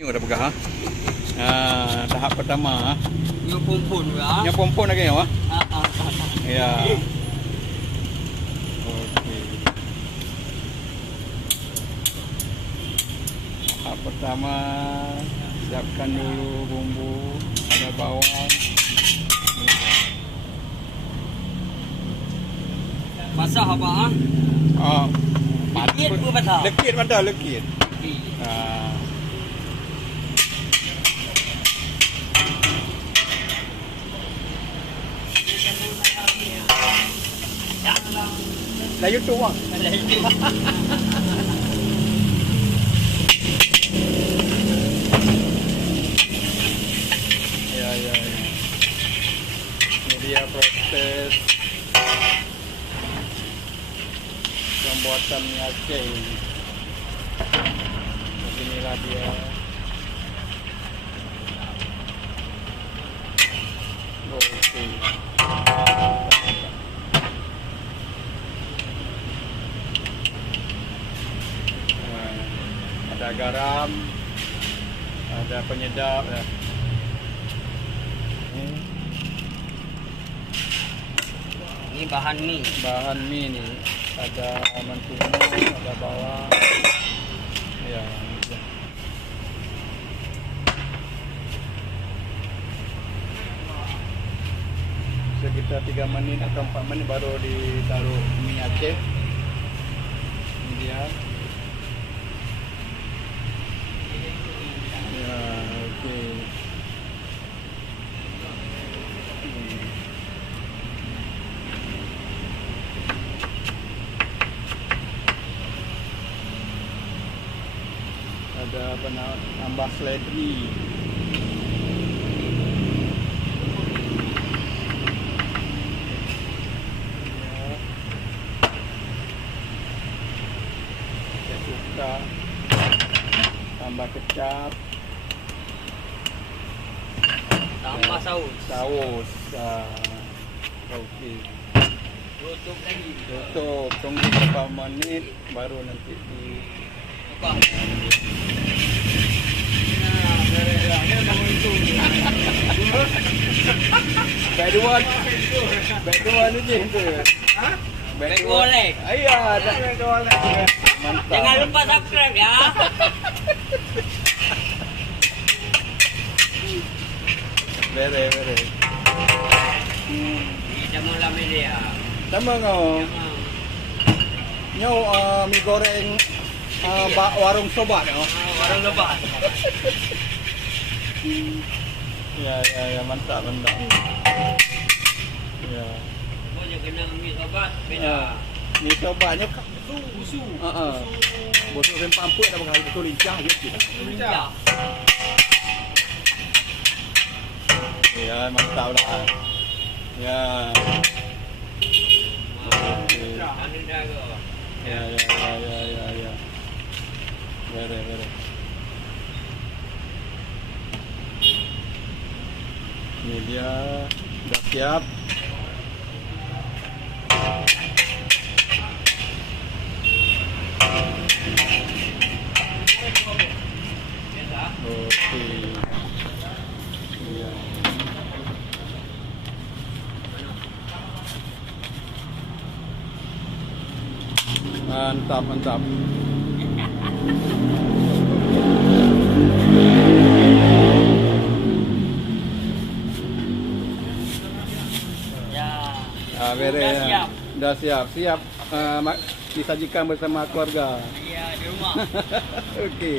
Ini udah begah. Tahap pertama. Yang pompon ya. Yang pompon lagi ya. Ah. Ya. Okey. Tahap pertama, siapkan dulu bumbu, ada bawang. Masak apa ah? Oh, Lekit pun betul. Lekit betul, lekit. Layu tu ah. Ya. Ini dia proses pembuatan mie Aceh ini. Beginilah dia. Okey. Ada garam, ada penyedap ya. Ini bahan mie. Bahan mie ni ada mentimun, ada bawang. Ya. Sekitar 3 menit atau 4 menit baru ditaruh mie Aceh. Ini dia. Ya, okey. Ada apa nak tambah seledri. Suka tambah kecap, Tambah saus. Okey. Tutup lagi. Tutup, tunggu beberapa menit baru nanti di Buka. baik dua ni je tu. Baik golek. Ayah, dah baik golek. Mantap. Jangan lupa subscribe ya. Bere. Kita mula media. Sama kau. Nyau mie goreng warung sobat ya. Warung lebat. Ya, mantap. Ya. Oh, yang kena mie sobat beda. Mie sobatnya Busu. bosok rempah ampuk dah bakal betul lincah je kita. Lincah. Ya, mantap lah. Ya. Okey. Anu dah ke. Ya. Bere. Ini dia dah siap. Okey. Ya. Mantap. Ya. Bere. Dah siap. Dah siap. Disajikan bersama keluarga. Ya, di rumah. Okey.